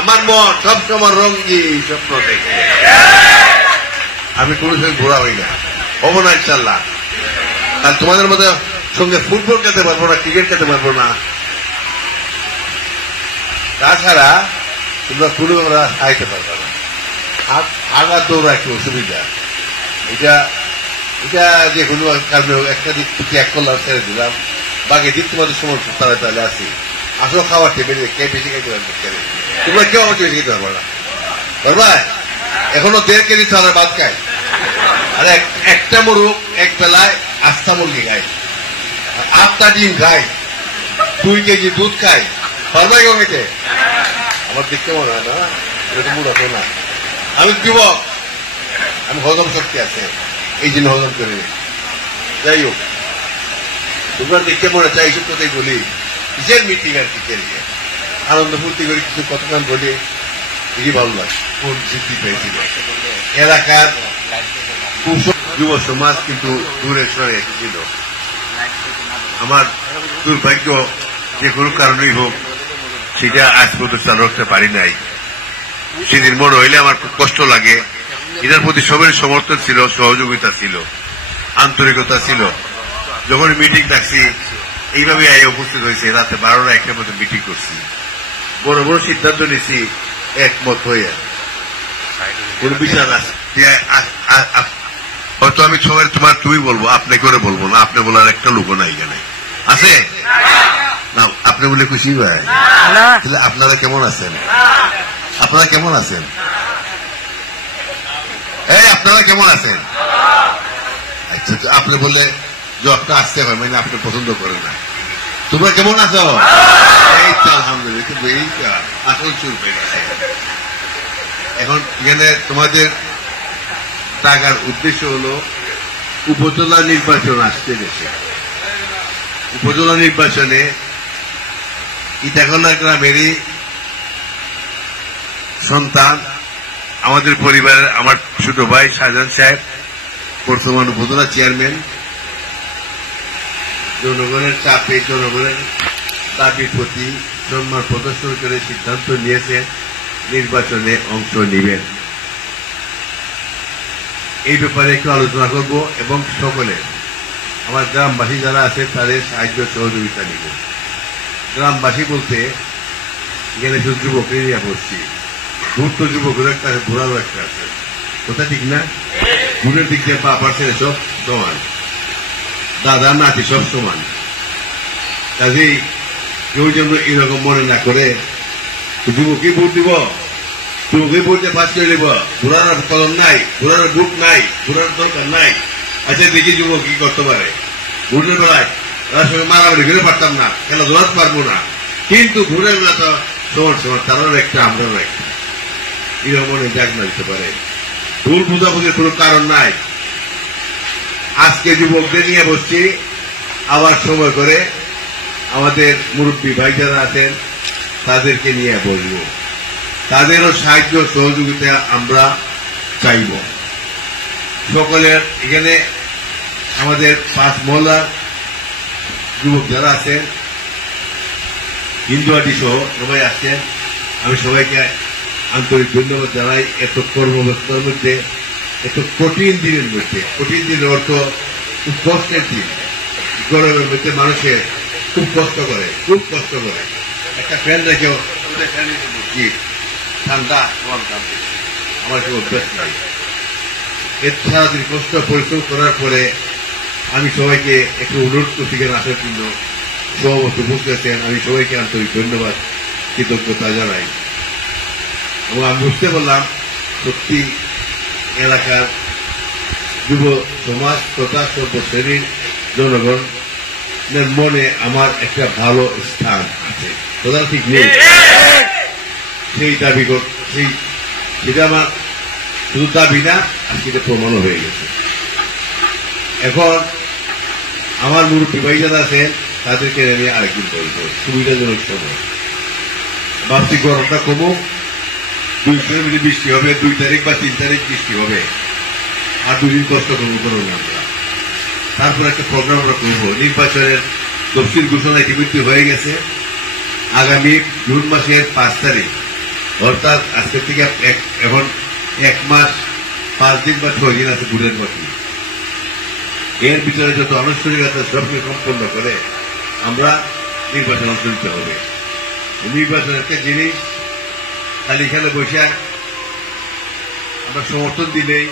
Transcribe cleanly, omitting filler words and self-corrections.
আমার মন সবসময় রঙিন স্বপ্ন দেখে। আমি কোনো সময় ঘোরা হই না, হবো না ইনশাল্লাহ। আর তোমাদের মধ্যে সঙ্গে ফুটবল খেলতে পারবো না, ক্রিকেট খেলতে পারবো না। তাছাড়া তোমরা কোনো খাইতে পারবে না। আগা দৌড়া একটু অসুবিধা। এটা এটা যে কোনো কারণে একটা দিক থেকে এক করলাম, ছেড়ে দিলাম, বাকি দিক তোমাদের সময় তাহলে তাহলে আসি। আসলে খাওয়ার টেবিলে কে বেশি খাইতে পারবে, তোমরা কেউ আমাকে বেশি খেতে পারবো না, পারবা? এখনো 1.5 কেজি চালের ভাত খাই, আর একটা মুরগ এক বেলায় 8টা মুরগি খাই, 8টা ডিম খাই, 2 কেজি দুধ খাই, পারবা কেউ খেতে? আমার দেখতে মনে হয় না, এটা মূলত না। আমি যুবক, আমি হজম শক্তি আছে, এই জন্য হজম করি। যাই হোক, তোমরা দেখতে মনে চাই এইসব কথাই বলি, কিসের মিটিং আর কিসের আনন্দ ফুর্তি করে কিছু কথাটান বলি, খুবই ভালো লাগে। কোন স্মৃতি পেয়েছিল এলাকার যুব সমাজ কিন্তু দূরে সরে এসেছিল। আমার দুর্ভাগ্য, যে কোনো কারণেই হোক, সেটা আজ পর্যন্ত চালু রাখতে পারি নাই। সেদিন মনে হইলে আমার খুব কষ্ট লাগে। এটার প্রতি সবারই সমর্থন ছিল, সহযোগিতা ছিল, আন্তরিকতা ছিল। যখন মিটিং ডাকছি, এইভাবে উপস্থিত হয়েছে। রাতে 12টা-1টার মধ্যে মিটিং করছি, বড় বড় সিদ্ধান্ত নিছি একমত হয়ে। কোন বিচার আছে হয়তো আমি সবাই তোমার তুমি বলবো, আপনি করে বলবো না, আপনি বলার একটা লোক না এখানে আছে না। আপনি বলে খুশি ভাই? তাহলে আপনারা কেমন আছেন? আপনারা কেমন আছেন? এই আপনারা কেমন আছেন? আচ্ছা, আপনি বললে জবটা আসতে হবে, মানে আপনি পছন্দ করেন না। তোমরা কেমন আছো? এই তো আলহামদুলিল্লাহ। কিন্তু এই আসল চুল পেয়ে গেছে। এখন এখানে তোমাদের টাকার উদ্দেশ্য হলো উপজেলা নির্বাচন আসতে দেশে। উপজেলা নির্বাচনে ইটাখলা গ্রামেরই সন্তান, আমাদের পরিবারের আমার ছোট ভাই শাহজাহান সাহেব, বর্তমান উপজেলা চেয়ারম্যান, জনগণের চাপে, জনগণের দাবির প্রতি সম্মান প্রদর্শন করে সিদ্ধান্ত নিয়েছেন নির্বাচনে অংশ নেবেন। এই ব্যাপারে একটু আলোচনা করব এবং সকলে আমার গ্রামবাসী যারা আছে তাদের সাহায্য সহযোগিতা নিব। গ্রামবাসী বলতে এখানে শুধু যুবকরা নিয়ে বসছি, ভূত যুবকের একটা ঘোরারও একটা আছে, কথা ঠিক না? ভূতের দিক দিয়ে বাবার ছেলে সব সমান, দাদা নাতি সব সমান। কাজেই কেউ যেন এরকম মনে না করে যুবকই ভোট দিব, যুবকই ভোট দিয়ে পাস করে নিব, ঘোরার কলম নাই, ঘোরার বুট নাই, ঘোরার দরকার নাই। আচ্ছা দেখি যুবক কি করতে পারে। ভোটের বেলায় তার সঙ্গে মারামারি করে পারতাম না, খেলাধুলা পারবো না, কিন্তু ভোটের বেলা তো সমান সমান, তারাও একটা আমরাও একটা, এরকম মনে জাগনা দিতে পারে। ভুল বুঝাবুঝির কোন কারণ নাই। আজকে যুবকদের নিয়ে বসছি, আবার সময় করে আমাদের মুরব্বী ভাই যারা আছেন তাদেরকে নিয়ে বসবো। তাদেরও সাহায্য সহযোগিতা আমরা চাইব। সকলের এখানে আমাদের 5 মহল্লার যুবক যারা আছেন, হিন্দুয়াটি সহ সবাই আসছেন, আমি সবাইকে আন্তরিক ধন্যবাদ জানাই। এত কর্মব্যস্ততার মধ্যে, এত কঠিন দিনের মধ্যে, কঠিন দিনের অর্থ খুব কষ্টের দিন, গরমের মধ্যে মানুষের খুব কষ্ট করে, খুব কষ্ট করে। একটা ফ্যান রেখেও ঠান্ডা আমার কেউ অভ্যাস নাই। এর সারাদিন কষ্ট পরিশ্রম করার পরে আমি সবাইকে একটু অনুরোধ করছি এখানে আসার জন্য। সভাপতি বুঝতেছেন, আমি সবাইকে আন্তরিক ধন্যবাদ, কৃতজ্ঞতা জানাই। এবং আমি বুঝতে পারলাম সত্যি এলাকার যুব সমাজ তথা সর্বশ্রেণীর জনগণের মনে আমার একটা ভালো স্থান আছে, কথা ঠিক নেই। সেই দাবি সেটা আমার শুধু দাবি না, আজকে এটা প্রমাণও হয়ে গেছে। এখন আমার মুরব্বী ভাই যারা আছেন তাদেরকে আমি আরেকদিন বলবো, সুবিধাজনক সময় ভাবছি গরমটা কমুক, 2 তারিখ বৃষ্টি হবে, 2 তারিখ বা 3 তারিখ বৃষ্টি হবে, আর 2 দিন কষ্ট করবো করবো আমরা। তারপর একটা প্রোগ্রাম আমরা করবো। নির্বাচনের তফসিল ঘোষণা ইতিমধ্যে হয়ে গেছে। আগামী জুন মাসের 5 তারিখ অর্থাৎ আজকে থেকে এখন 1 মাস 5 দিন বা 6 দিন আছে ভোটের বাকি। এর ভিতরে যত আনুষ্ঠানিকতা সবকে সম্পন্ন করে আমরা নির্বাচন অংশ নিতে হবে। নির্বাচন একটা জিনিস খালি এখানে বসে আমরা সমর্থন দিলেই